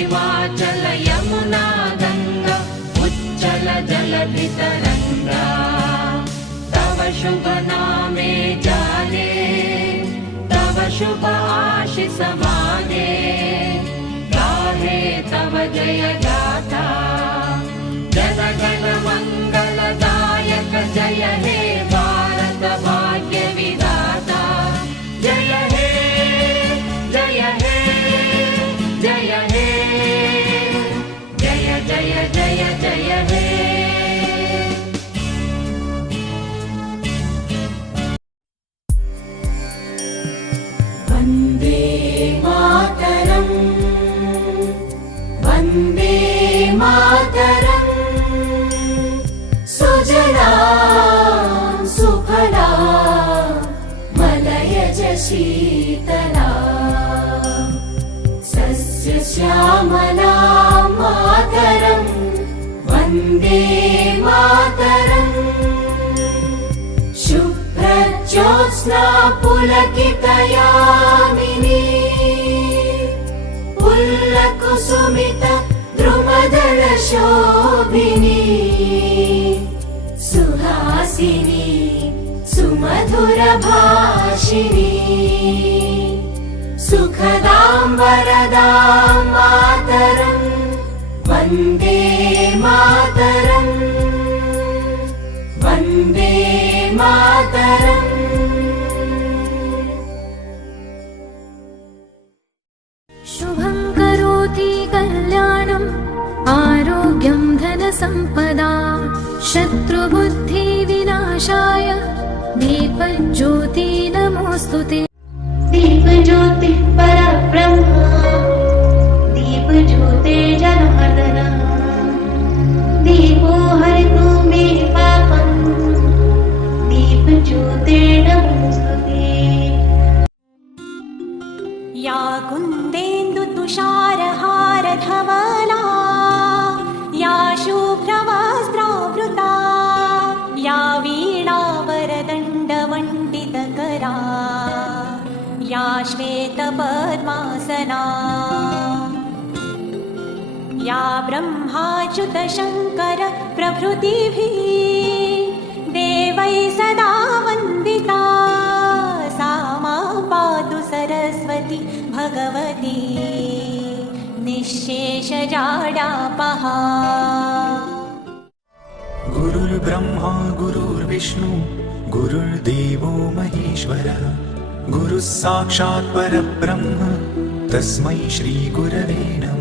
हिमाचल यमुना गंगा उच्चल जलधितरंगा तव शुभ नामे जाने तव शुभ आशीष माने गाहे तव जय गाथा जन गण मंगलदायक जय हे भारत भाग्य विधाता जय हे जय हे जय हे जय जय जय जय हे वंदे मातरम वंदे मातरम सुजला सुफला मलयज शीतला सस्य श्यामला मातरम वंदे मातरम शुभ्रज्योत्स्ना पुलकितयामिनी पुल्लकुसुमित द्रुमदल शोभिनी सुहासिनी सुमधुर भाषिणी सुखदां वरदां मातरं वन्दे मातरं वन्दे मातरम् शुभं करोति कल्याणम् आरोग्यं धनसम्पदा शत्रुबुद्धिविनाशाय दीपज्योति नमोऽस्तुते दीपज्योति परब्रह्म दीपज्योते जनार्दन दीपो हरितु मे पापं दीपज्योते नमोऽस्तुते या कुन्देन्दु तुषारहारधवला या शुभ्रवस्त्रावृता या वीणावरदण्डमण्डितकरा या श्वेतपद्मासना या ब्रह्माच्युतशङ्कर प्रभृतिभिः देवैः सदा वन्दिता सा मां पातु सरस्वती भगवती निःशेषजाडापहा गुरुर्ब्रह्मा गुरुर्विष्णु गुरुर्देवो महेश्वरः गुरुः साक्षात् परब्रह्म तस्मै श्री गुरवे नमः।